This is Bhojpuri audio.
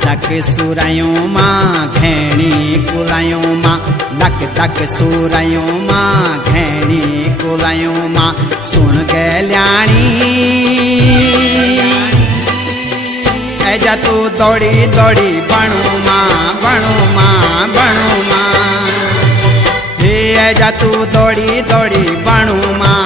धक सुरायों मां घेणी कुलायों मां, धक धक सुरायों मां घेणी कुलायों मां। सुन गल्याणी ऐजा तू दौड़ी दौड़ी बणू मां बणू मां बणू मां। हे ऐजा तू दौड़ी दौड़ी बणू मां